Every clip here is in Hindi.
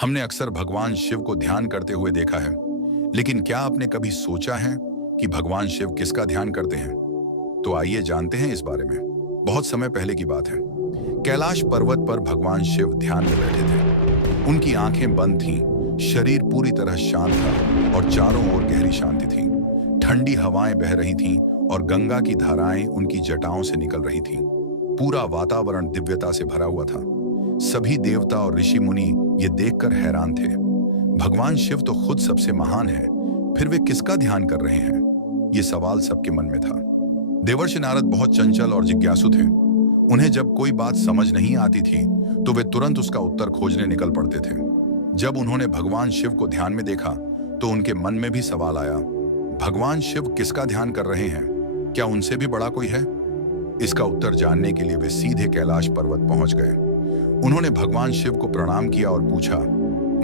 हमने अक्सर भगवान शिव को ध्यान करते हुए देखा है, लेकिन क्या आपने कभी सोचा है कि भगवान शिव किसका ध्यान करते हैं? तो आइए जानते हैं इस बारे में। बहुत समय पहले की बात है। कैलाश पर्वत पर भगवान शिव ध्यान में बैठे थे। उनकी आंखें बंद थीं, शरीर पूरी तरह शांत था और चारों ओर गहरी शांति थी। ठंडी हवाएं बह रही थीं और गंगा की धाराएं उनकी जटाओं से निकल रही थीं। पूरा वातावरण दिव्यता से भरा हुआ था। सभी देवता और ऋषि मुनि ये देखकर हैरान थे। भगवान शिव तो खुद सबसे महान है, फिर वे किसका ध्यान कर रहे हैं? ये सवाल सबके मन में था। देवर्षि नारद बहुत चंचल और जिज्ञासु थे। उन्हें जब कोई बात समझ नहीं आती थी तो वे तुरंत उसका उत्तर खोजने निकल पड़ते थे। जब उन्होंने भगवान शिव को ध्यान में देखा तो उनके मन में भी सवाल आया, भगवान शिव किसका ध्यान कर रहे हैं? क्या उनसे भी बड़ा कोई है? इसका उत्तर जानने के लिए वे सीधे कैलाश पर्वत पहुंच गए। उन्होंने भगवान शिव को प्रणाम किया और पूछा,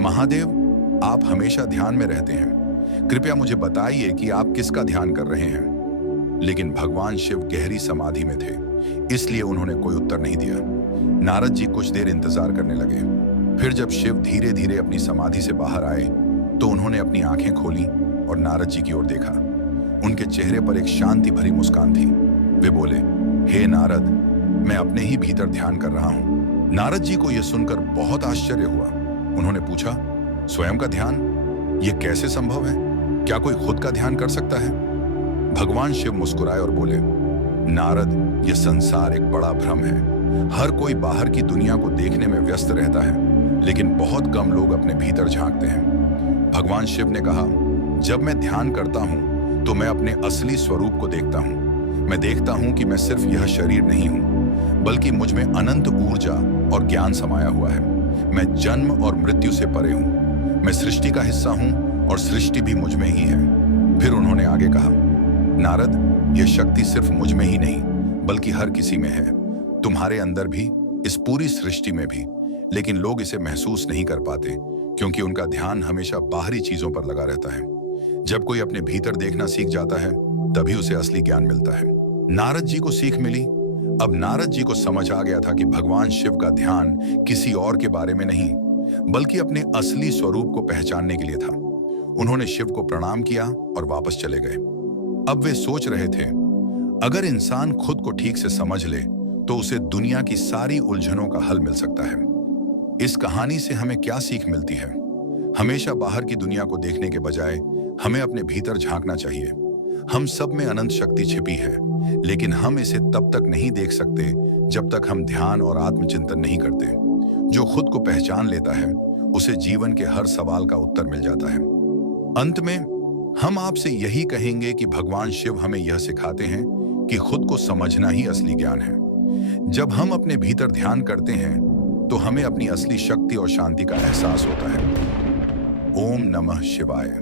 महादेव, आप हमेशा ध्यान में रहते हैं, कृपया मुझे बताइए कि आप किसका ध्यान कर रहे हैं? लेकिन भगवान शिव गहरी समाधि में थे, इसलिए उन्होंने कोई उत्तर नहीं दिया। नारद जी कुछ देर इंतजार करने लगे। फिर जब शिव धीरे धीरे अपनी समाधि से बाहर आए तो उन्होंने अपनी आंखें खोली और नारद जी की ओर देखा। उनके चेहरे पर एक शांति भरी मुस्कान थी। वे बोले, हे नारद, मैं अपने ही भीतर ध्यान कर रहा हूं। नारद जी को यह सुनकर बहुत आश्चर्य हुआ। उन्होंने पूछा, स्वयं का ध्यान? यह कैसे संभव है? क्या कोई खुद का ध्यान कर सकता है? भगवान शिव मुस्कुराए और बोले, नारद, यह संसार एक बड़ा भ्रम है। हर कोई बाहर की दुनिया को देखने में व्यस्त रहता है, लेकिन बहुत कम लोग अपने भीतर झांकते हैं। भगवान शिव ने कहा, जब मैं ध्यान करता हूं तो मैं अपने असली स्वरूप को देखता हूं। मैं देखता हूं कि मैं सिर्फ यह शरीर नहीं हूं, बल्कि मुझ में अनंत ऊर्जा और ज्ञान समाया हुआ है। मैं जन्म और मृत्यु से परे हूं। मैं सृष्टि का हिस्सा हूं और सृष्टि भी मुझ में ही है। फिर उन्होंने आगे कहा, नारद, यह शक्ति सिर्फ मुझ में ही नहीं, बल्कि हर किसी में है। तुम्हारे अंदर भी, इस पूरी सृष्टि में भी। लेकिन लोग इसे महसूस नहीं कर पाते, क्योंकि उनका ध्यान हमेशा बाहरी चीजों पर लगा रहता है। जब कोई अपने भीतर देखना सीख जाता है, तभी उसे असली ज्ञान मिलता है। नारद जी को सीख मिली। अब नारद जी को समझ आ गया था कि भगवान शिव का ध्यान किसी और के बारे में नहीं, बल्कि अपने असली स्वरूप को पहचानने के लिए था। उन्होंने शिव को प्रणाम किया और वापस चले गए। अब वे सोच रहे थे, अगर इंसान खुद को ठीक से समझ ले तो उसे दुनिया की सारी उलझनों का हल मिल सकता है। इस कहानी से हमें क्या सीख मिलती है? हमेशा बाहर की दुनिया को देखने के बजाय हमें अपने भीतर झांकना चाहिए। हम सब में अनंत शक्ति छिपी है, लेकिन हम इसे तब तक नहीं देख सकते जब तक हम ध्यान और आत्मचिंतन नहीं करते। जो खुद को पहचान लेता है, उसे जीवन के हर सवाल का उत्तर मिल जाता है। अंत में हम आपसे यही कहेंगे कि भगवान शिव हमें यह सिखाते हैं कि खुद को समझना ही असली ज्ञान है। जब हम अपने भीतर ध्यान करते हैं तो हमें अपनी असली शक्ति और शांति का एहसास होता है। ओम नमः शिवाय।